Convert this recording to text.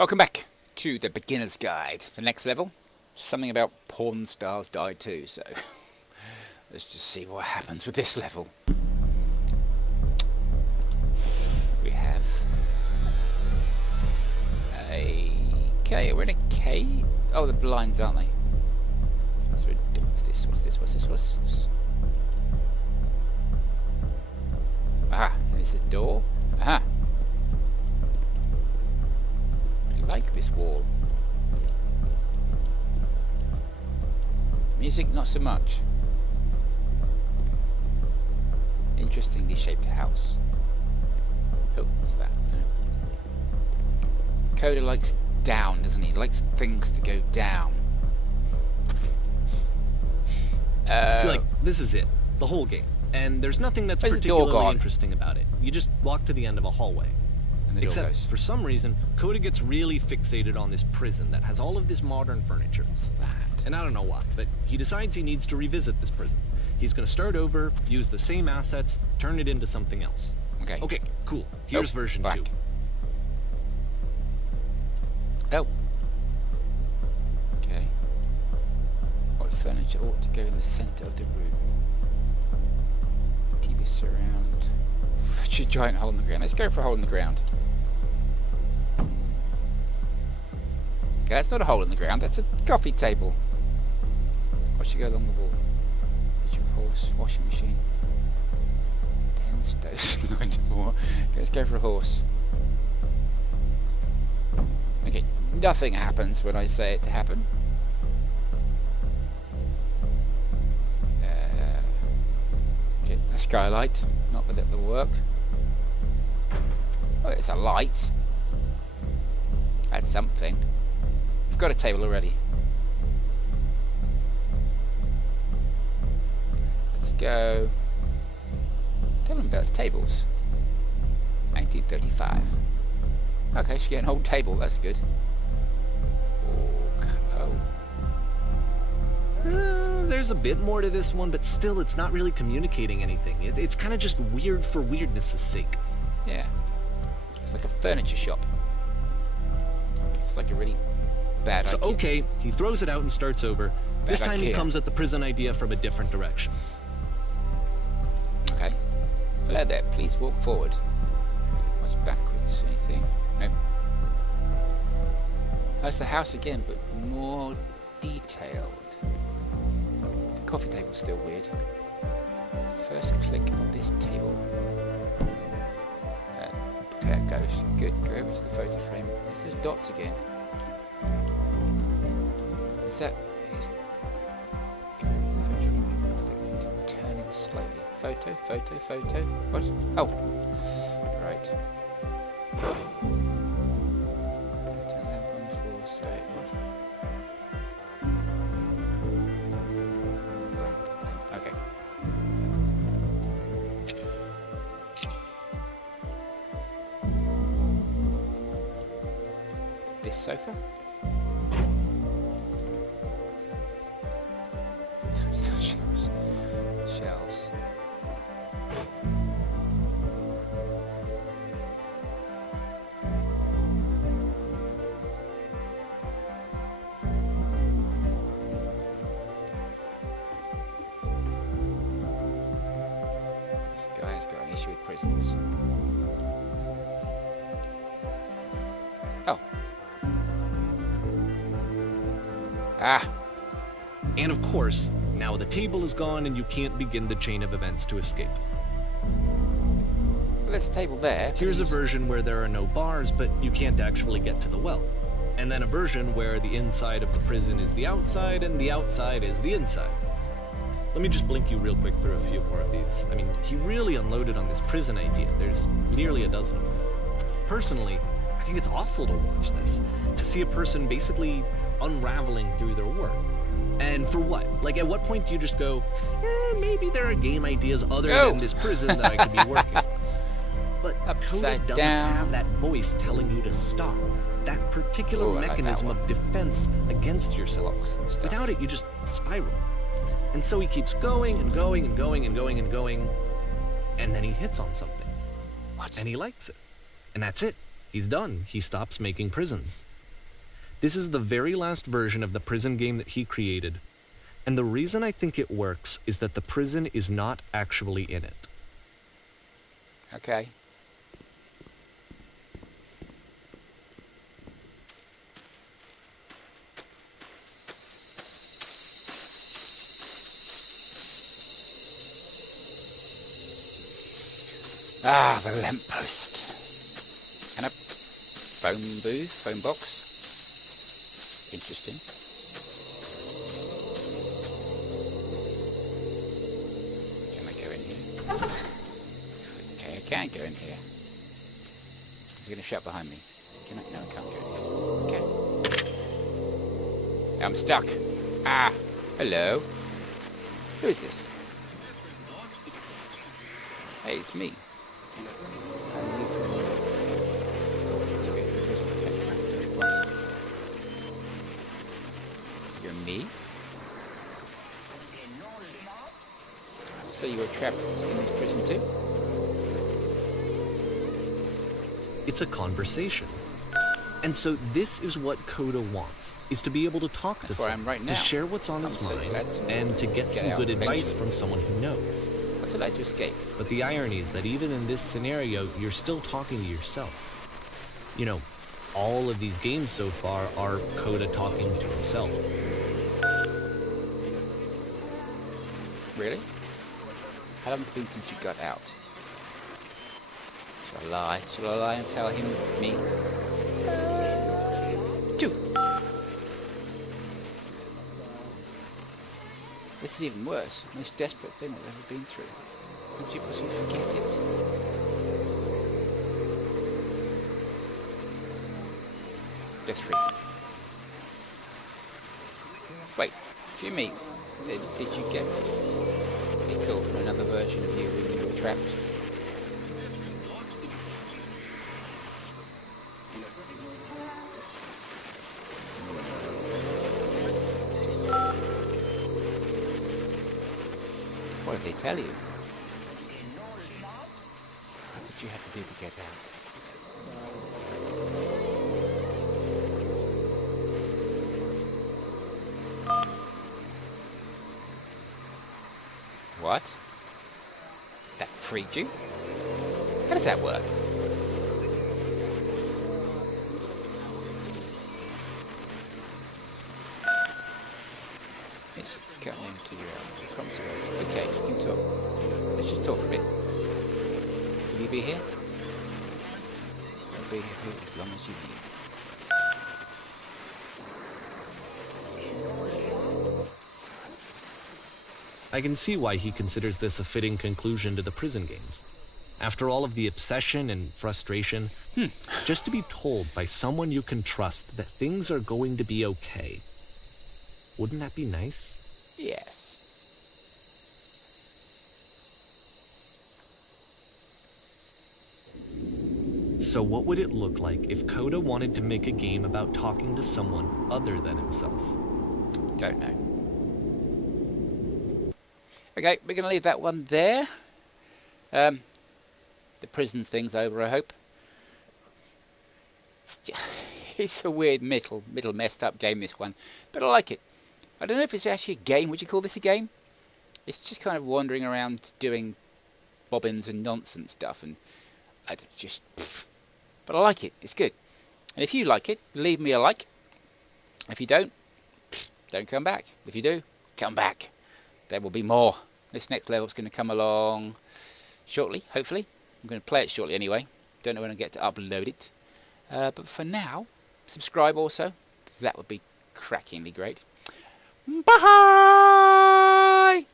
Welcome back to the beginner's guide. The next level, something about porn stars die too, so let's just see what happens with this level. We have okay, we're in a cave. Oh, the blinds, aren't they? What's this? What's this? Aha, there's a door. Aha. I like this wall. Music, not so much. Interestingly shaped house. Oh, what's that? Coda likes down, doesn't he? He likes things to go down. See, like, this is it. The whole game. And there's nothing that's particularly interesting about it. You just walk to the end of a hallway. Except, for some reason, Coda gets really fixated on this prison that has all of this modern furniture. What's that? And I don't know why, but he decides he needs to revisit this prison. He's going to start over, use the same assets, turn it into something else. Okay, cool. Here's version 2. Oh. Okay. What furniture ought to go in the center of the room? TV surround. A giant hole in the ground. Let's go for a hole in the ground. Okay, that's not a hole in the ground. That's a coffee table. What should go along the wall? Picture of horse, washing machine. 10 stoves. 94. Okay, let's go for a horse. Okay, nothing happens when I say it to happen. Okay, a skylight. Not that it will work. Oh, it's a light. That's something. We've got a table already. Let's go. Tell them about the tables. 1935. Okay, so you get an old table. That's good. There's a bit more to this one, but still, it's not really communicating anything. It's kind of just weird for weirdness' sake. Yeah. It's like a furniture shop. It's like a really bad idea. So, okay, he throws it out and starts over. This time he comes at the prison idea from a different direction. Okay. Hello there, please walk forward. What's backwards? Anything? Nope. That's the house again, but more detailed. The coffee table's still weird. First click on this table. There it goes. Good. Go over to the photo frame. There's those dots again. Is that... Go over to the photo frame. Turning slowly. Photo. What? Oh. Right. Turn lamp on the floor. Sorry, what? Okay. This sofa? Shelves. This guy's got an issue with prisons. Oh. Ah. And of course, now the table is gone and you can't begin the chain of events to escape. Well, there's a table there. Here's a version where there are no bars, but you can't actually get to the well. And then a version where the inside of the prison is the outside and the outside is the inside. Let me just blink you real quick through a few more of these. I mean, he really unloaded on this prison idea. There's nearly a dozen of them. Personally, I think it's awful to watch this. To see a person basically unraveling through their work. And for what? Like, at what point do you just go, maybe there are game ideas other than this prison that I could be working on. But Coda doesn't have that voice telling you to stop. That particular mechanism of defense against yourself. Without it, you just spiral. And so he keeps going and going and going and going and going. And then he hits on something. What? And he likes it. And that's it. He's done. He stops making prisons. This is the very last version of the prison game that he created. And the reason I think it works is that the prison is not actually in it. Okay. Ah, the lamppost. And a phone booth, phone box. Interesting. Can I go in here? Okay, I can't go in here. It's going to shut behind me. Can I? No, I can't go in here. Okay. I'm stuck. Ah, hello. Who is this? Hey, it's me. You're me? So you were trapped in this prison too? It's a conversation. And so this is what Coda wants, is to be able to talk That's to where someone, I'm right to now. share what's on his I'm so mind, glad to and to get get some out good advice eventually. from someone who knows. What's it like to escape? But the irony is that even in this scenario, you're still talking to yourself. You know, all of these games so far are Coda talking to himself. Really? How long has it been since you got out? Shall I lie? Shall I lie and tell him me? 2. This is even worse. Most desperate thing I've ever been through. How could you possibly forget it? Death 3. Wait, if you mean, did you get a call from another version of you when you were trapped? What did they tell you? What did you have to do to get out? What? That freed you? How does that work? It's cutting into your promise. Okay, you can talk. Let's just talk for a bit. Will you be here? I'll be here as long as you need. I can see why he considers this a fitting conclusion to the prison games. After all of the obsession and frustration, just to be told by someone you can trust that things are going to be okay. Wouldn't that be nice? Yes. So what would it look like if Coda wanted to make a game about talking to someone other than himself? Don't know. Okay, we're going to leave that one there. The prison thing's over, I hope. It's a weird middle messed up game, this one. But I like it. I don't know if it's actually a game. Would you call this a game? It's just kind of wandering around doing bobbins and nonsense stuff. And I don't, just... But I like it. It's good. And if you like it, leave me a like. If you don't come back. If you do, come back. There will be more. This next level is going to come along shortly, hopefully. I'm going to play it shortly anyway. Don't know when I get to upload it. But for now, subscribe also. That would be crackingly great. Bye!